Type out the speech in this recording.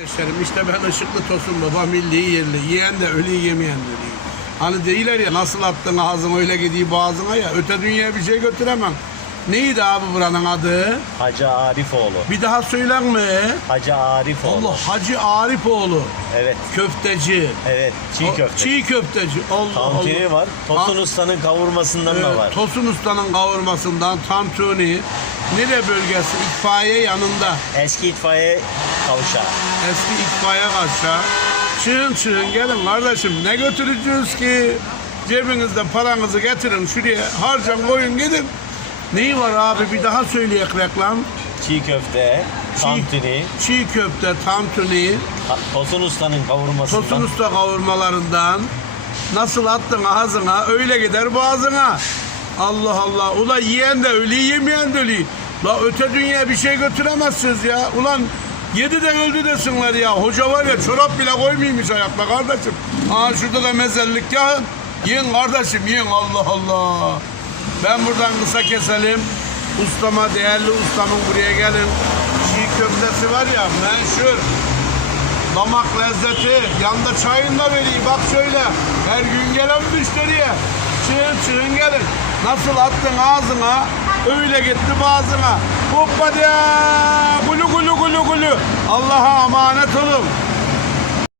Kardeşlerim işte ben Işıklı Tosun Baba milli yerli. Yiyen de ölü yemeyen de değil. Hani değiller ya nasıl attın ağzına öyle gidiyor boğazına ya. Öte dünyaya bir şey götüremem. Neydi abi buranın adı? Hacı Arifoğlu. Bir daha söyler mi? Hacı Arifoğlu. Allah Hacı Arifoğlu. Evet. Köfteci. Evet. Çiğ O- köfte. Çiğ köfteci. Allah Tantuni Allah. var. Tosun Ha- Usta'nın kavurmasından da Evet, var. Tosun Usta'nın kavurmasından tantuni. Nere bölgesi? İtfaiye yanında. Eski itfaiye kavşağı. Eski itfaiye karşı. Çığın çığın gelin kardeşim ne götüreceğiz ki? Cebinizde paranızı getirin şuraya harcan koyun gidin. Neyi var abi bir daha söyleyek reklam. Çiğ köfte, Çiğ- tantuni, Çiğ köfte, tantuni, Tosun Usta'nın kavurmasından. Tosun Usta kavurmalarından nasıl attın ağzına öyle gider boğazına. Allah Allah. Ula yiyen de ölü yemeyen de ölü. La öte dünyaya bir şey götüremezsiniz ya. Ulan yedi de öldü desinler ya. Hoca var ya çorap bile koymaymış ayakta kardeşim. Aa şurada da mezellik ya. Yiyin kardeşim yiyin Allah Allah. Ben buradan kısa keselim. Ustama, değerli ustamın buraya gelin. Çiğ köftesi var ya menşur. Damak lezzeti. Yanında çayını da vereyim. Bak şöyle. Her gün gelen müşteriye. Çığın çığın gelin. Nasıl attın ağzına öyle gitti boğazına. Hoppa ya. Gulu gulu gulu gulu. Allah'a emanet olun.